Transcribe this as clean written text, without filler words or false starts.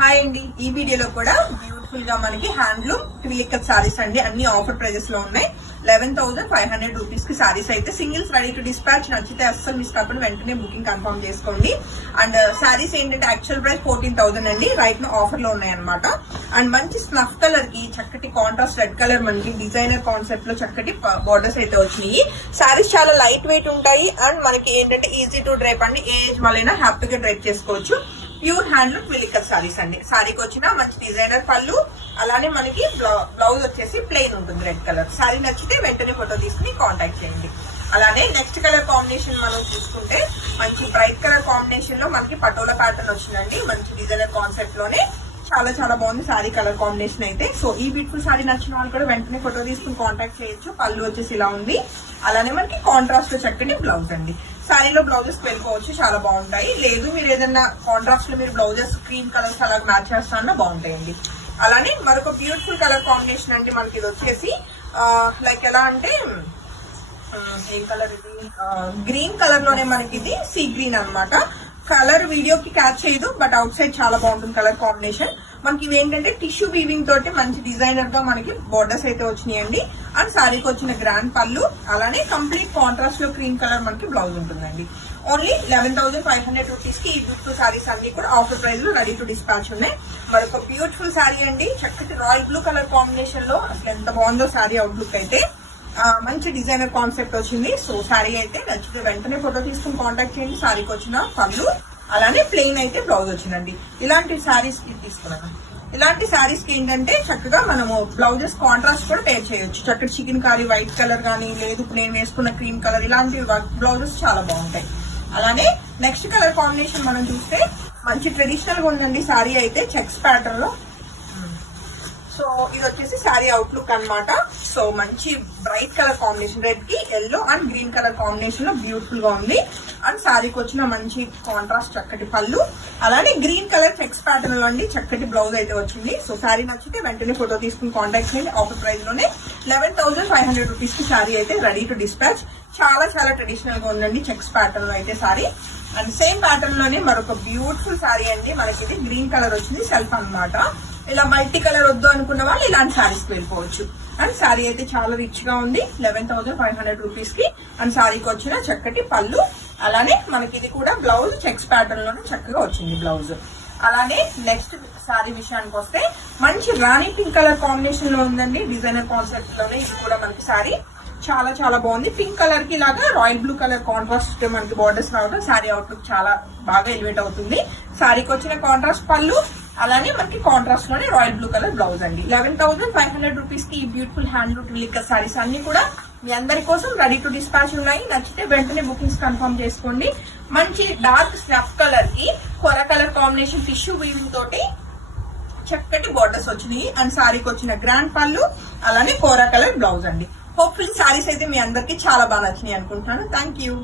Hi అండి, ఈ వీడియోలో కూడా బ్యూటిఫుల్ గా మనకి హ్యాండ్లూమ్ ట్విలికట్ సారీస్ అండి. అన్ని ఆఫర్ ప్రైజెస్ లో ఉన్నాయి. 11,500 రూపీస్ కి సారీస్ అయితే సింగిల్స్ రెడీ టు డిస్పాచ్. నచ్చితే అస్సలు మిస్ కాకుండా వెంటనే బుకింగ్ కన్ఫర్మ్ చేసుకోండి. అండ్ సారీస్ ఏంటంటే యాక్చువల్ ప్రైస్ 14,000 అండి, రైట్ లో ఆఫర్ లో ఉన్నాయన్నమాట. అండ్ మంచి స్నఫ్ కలర్ కి చక్కటి కాంట్రాస్ట్ రెడ్ కలర్ మనకి డిజైనర్ కాన్సెప్ట్ లో చక్కటి బార్డర్స్ అయితే వచ్చినాయి. సారీస్ చాలా లైట్ వెయిట్ ఉంటాయి అండ్ మనకి ఏంటంటే ఈజీ టు డ్రైప్ అండి. ఏ ఏజ్ వాళ్ళైనా హ్యాపీగా డ్రైప్ చేసుకోవచ్చు. ప్యూర్ హ్యాండ్లూమ్ ట్విలికట్ సారీస్ అండి. సారీకి వచ్చిన మంచి డిజైనర్ పళ్ళు, అలానే మనకి బ్లౌజ్ వచ్చేసి ప్లెయిన్ ఉంటుంది రెడ్ కలర్. సారీ నచ్చితే వెంటనే ఫోటో తీసుకుని కాంటాక్ట్ చేయండి. అలానే నెక్స్ట్ కలర్ కాంబినేషన్ మనం చూసుకుంటే మంచి బ్రైట్ కలర్ కాంబినేషన్ లో మనకి పటోలా ప్యాటర్న్ వచ్చిందండి. మంచి డిజైనర్ కాన్సెప్ట్ లోనే చాలా చాలా బాగుంది సారీ కలర్ కాంబినేషన్ అయితే. సో ఈ బ్యూటిఫుల్ సారీ నచ్చిన వాళ్ళు కూడా వెంటనే ఫోటో తీసుకుని కాంటాక్ట్ చేయొచ్చు. పళ్ళు వచ్చేసి ఇలా ఉంది. అలానే మనకి కాంట్రాస్ట్ లో చక్కటి బ్లౌజ్ అండి. సారీలో బ్లౌజెస్ వెళ్ళిపోవచ్చు, చాలా బాగుంటాయి. లేదు మీరు ఏదైనా కాంట్రాస్ట్ లో మీరు బ్లౌజెస్ క్రీమ్ కలర్స్ అలా మ్యాచ్ చేస్తారన్నా బాగుంటాయండి. అలానే మరొక బ్యూటిఫుల్ కలర్ కాంబినేషన్ అండి. మనకి ఇది వచ్చేసి లైక్ ఎలా అంటే ఏం కలర్ ఇది, గ్రీన్ కలర్ లోనే మనకి ఇది సీ గ్రీన్ అన్నమాట. కలర్ వీడియోకి క్యాచ్ చేయదు, బట్ అవుట్ సైడ్ చాలా బాగుంటుంది కలర్ కాంబినేషన్. మనకి ఇవేంటంటే టిష్యూ వీవింగ్ తోటి మంచి డిజైనర్ గా మనకి బోర్డర్స్ అయితే వచ్చినాయండి. అండ్ సారీకి వచ్చిన గ్రాండ్ పళ్ళు, అలానే కంప్లీట్ కాంట్రాస్ట్ లో క్రీమ్ కలర్ మనకి బ్లౌజ్ ఉంటుందండి. ఓన్లీ 11,500 రూపీస్ కి ఈ బ్యూటిఫుల్ సారీస్ అన్ని కూడా ఆఫర్ ప్రైస్ లో రెడీ టు డిస్పాచ్ ఉన్నాయి. మరొక బ్యూటిఫుల్ సారీ అండి, చక్కటి రాయల్ బ్లూ కలర్ కాంబినేషన్ లో అసలు ఎంత బాగుందో సారీ అవుట్లుక్ అయితే. మంచి డిజైనర్ కాన్సెప్ట్ వచ్చింది. సో సారీ అయితే నచ్చితే వెంటనే ఫోటో తీసుకుని కాంటాక్ట్ చేయండి. సారీకి వచ్చిన పళ్ళు, అలానే ప్లెయిన్ అయితే బ్లౌజ్ వచ్చిందండి. ఇలాంటి సారీస్ కి తీసుకున్నాను. ఇలాంటి సారీస్ కి ఏంటంటే చక్కగా మనము బ్లౌజెస్ కాంట్రాస్ట్ కూడా పేర్ చేయొచ్చు. చక్కటి చికెన్ కారీ వైట్ కలర్ కానీ, లేదు ప్లెయిన్ వేసుకున్న క్రీమ్ కలర్, ఇలాంటి బ్లౌజెస్ చాలా బాగుంటాయి. అలానే నెక్స్ట్ కలర్ కాంబినేషన్ మనం చూస్తే మంచి ట్రెడిషనల్ గా ఉందండి సారీ అయితే, చెక్స్ ప్యాటర్న్ లో. సో ఇది వచ్చేసి శారీ అవుట్లుక్ అన్నమాట. సో మంచి బ్రైట్ కలర్ కాంబినేషన్, రెడ్ కి yellow and green colour combination లో బ్యూటిఫుల్ గా ఉంది. అండ్ శారీకి వచ్చిన మంచి కాంట్రాస్ట్ చక్కటి పళ్ళు, అలానే గ్రీన్ కలర్ చెక్స్ ప్యాటర్న్ లో అండి చక్కటి బ్లౌజ్ అయితే వచ్చింది. సో శారీ నచ్చితే వెంటనే ఫోటో తీసుకుని కాంటాక్ట్ చేయండి. ఆఫర్ ప్రైస్ లోనే 11,500 రూపీస్ కి శారీ అయితే రెడీ టు డిస్పాచ్. చాలా చాలా ట్రెడిషనల్ గా ఉందండి చెక్స్ ప్యాటర్న్ లో అయితే సారీ. అండ్ సేమ్ ప్యాటర్న్ లోనే మరొక బ్యూటిఫుల్ సారీ అండి. మనకి ఇది గ్రీన్ కలర్ వచ్చింది సెల్ఫ్ అన్నమాట. ఇలా మల్టీ కలర్ వద్దు అనుకున్న వాళ్ళు ఇలాంటి సారీస్ వెళ్ళిపోవచ్చు. అండ్ సారీ అయితే చాలా రిచ్ గా ఉంది 11,500 రూపీస్ కి. అండ్ సారీకి వచ్చిన చక్కటి పళ్ళు, అలానే మనకి ఇది కూడా బ్లౌజ్ చెక్స్ ప్యాటర్న్ లోనే చక్కగా వచ్చింది బ్లౌజ్. అలానే నెక్స్ట్ సారీ విషయానికి వస్తే మంచి రాణి పింక్ కలర్ కాంబినేషన్ లో ఉందండి. డిజైనర్ కాన్సెప్ట్ లోనే ఇది కూడా మనకి సారీ చాలా చాలా బాగుంది. పింక్ కలర్ కి ఇలాగా రాయల్ బ్లూ కలర్ కాంట్రాస్ట్ మనకి బార్డర్స్ రావడం సారీ అవుట్లుక్ చాలా బాగా ఎలివేట్ అవుతుంది. సారీకి వచ్చిన కాంట్రాస్ట్ పళ్ళు, అలానే మనకి కాంట్రాస్ట్ లోనే రాయల్ బ్లూ కలర్ బ్లౌజ్ అండి. 11,500 రూపీస్ కి ఈ బ్యూటిఫుల్ హ్యాండ్లూమ్ ట్విలికట్ సారీస్ అన్ని కూడా మీ అందరి కోసం రెడీ టు డిస్పాచ్ ఉన్నాయి. నచ్చితే వెంటనే బుకింగ్స్ కన్ఫర్మ్ చేసుకోండి. మంచి డార్క్ స్నఫ్ కలర్ కి కొర కలర్ కాంబినేషన్ టిష్యూ వీవింగ్ తోటి చక్కటి బార్డర్స్ వచ్చినాయి. అండ్ సారీకి వచ్చిన గ్రాండ్ పళ్ళు, అలానే కోరా కలర్ బ్లౌజ్ అండి. హోప్ఫుల్లీ సారీస్ అయితే మీ అందరికి చాలా బాగా నచ్చినాయి అనుకుంటున్నాను. Thank you.